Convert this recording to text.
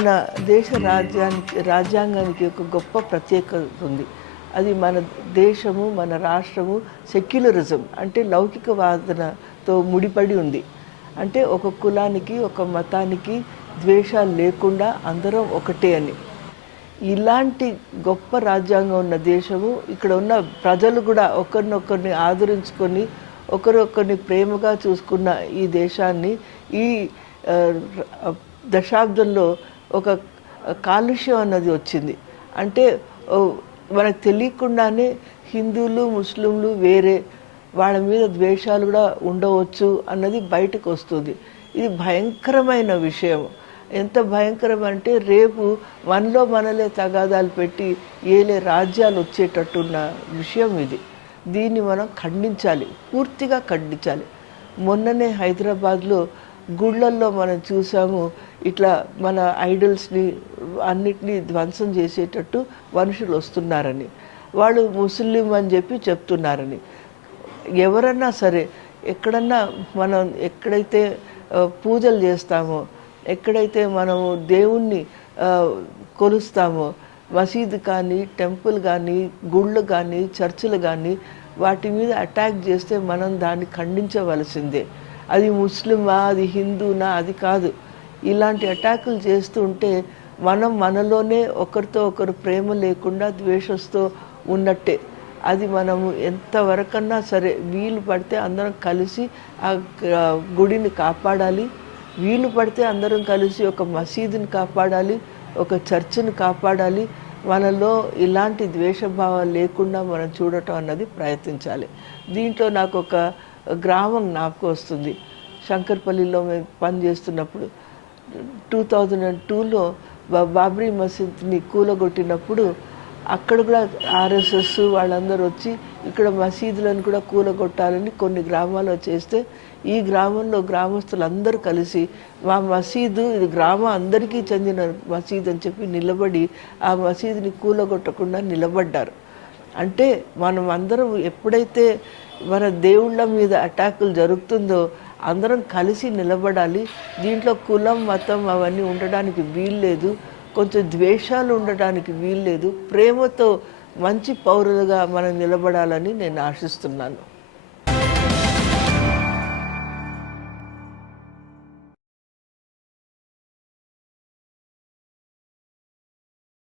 మన దేశ రాజ్యాంగానికి ఒక గొప్ప ప్రత్యేకత ఉంది. అది మన దేశము, మన రాష్ట్రము సెక్యులరిజం అంటే లౌకిక వాదనతో ముడిపడి ఉంది. అంటే ఒక కులానికి, ఒక మతానికి ద్వేషాలు లేకుండా అందరం ఒకటే అని. ఇలాంటి గొప్ప రాజ్యాంగం ఉన్న దేశము, ఇక్కడ ఉన్న ప్రజలు కూడా ఒకరినొకరిని ఆదరించుకొని ఒకరొకరిని ప్రేమగా చూసుకున్న ఈ దేశాన్ని ఈ దశాబ్దంలో ఒక కాలుష్యం అన్నది వచ్చింది. అంటే మనకు తెలియకుండానే హిందువులు, ముస్లింలు వేరే, వాళ్ళ మీద ద్వేషాలు కూడా ఉండవచ్చు అన్నది బయటకు వస్తుంది. ఇది భయంకరమైన విషయం. ఎంత భయంకరం అంటే రేపు మనలో మనలే తగాదాలు పెట్టి ఏలే రాజ్యాలు వచ్చేటట్టున్న విషయం ఇది. దీన్ని మనం ఖండించాలి, పూర్తిగా ఖండించాలి. మొన్ననే హైదరాబాద్లో గుళ్ళల్లో మనం చూసాము, ఇట్లా మన ఐడల్స్ని అన్నిటినీ ధ్వంసం చేసేటట్టు మనుషులు వస్తున్నారని, వాళ్ళు ముస్లిం అని చెప్పి చెప్తున్నారని. ఎవరన్నా సరే ఎక్కడన్నా మనం ఎక్కడైతే పూజలు చేస్తామో, ఎక్కడైతే మనము దేవుణ్ణి కొలుస్తామో, మసీదు కానీ, టెంపుల్ కానీ, గుళ్ళు కానీ, చర్చిలు కానీ, వాటి మీద అటాక్ చేస్తే మనం దాన్ని ఖండించవలసిందే. అది ముస్లిమా, అది హిందూనా, అది కాదు. ఇలాంటి అటాకులు చేస్తూ ఉంటే మనం మనలోనే ఒకరితో ఒకరు ప్రేమ లేకుండా ద్వేషంతో ఉన్నట్టే. అది మనము ఎంతవరకన్నా సరే వీలు పడితే అందరం కలిసి ఆ గుడిని కాపాడాలి. వీలు పడితే అందరం కలిసి ఒక మసీదుని కాపాడాలి, ఒక చర్చిని కాపాడాలి. మనలో ఇలాంటి ద్వేషభావాలు లేకుండా మనం చూడటం అన్నది ప్రయత్నించాలి. దీంట్లో నాకు ఒక గ్రామం జ్ఞాపకం వస్తుంది. శంకర్పల్లిలో మేము పనిచేస్తున్నప్పుడు 2002లో బాబ్రీ మసీద్ని కూలగొట్టినప్పుడు అక్కడ కూడా ఆర్ఎస్ఎస్ వాళ్ళందరూ వచ్చి ఇక్కడ మసీదులను కూడా కూలగొట్టాలని కొన్ని గ్రామాల్లో చేస్తే, ఈ గ్రామంలో గ్రామస్తులందరూ కలిసి మా మసీదు ఇది గ్రామం అందరికీ చెందిన మసీదు అని చెప్పి నిలబడి ఆ మసీదుని కూలగొట్టకుండా నిలబడ్డారు. అంటే మనం అందరం ఎప్పుడైతే మన దేవుళ్ళ మీద అటాకులు జరుగుతుందో అందరం కలిసి నిలబడాలి. దీంట్లో కులం, మతం అవన్నీ ఉండడానికి వీల్లేదు, కొంచెం ద్వేషాలు ఉండడానికి వీల్లేదు. ప్రేమతో మంచి పౌరులుగా మనం నిలబడాలని నేను ఆశిస్తున్నాను.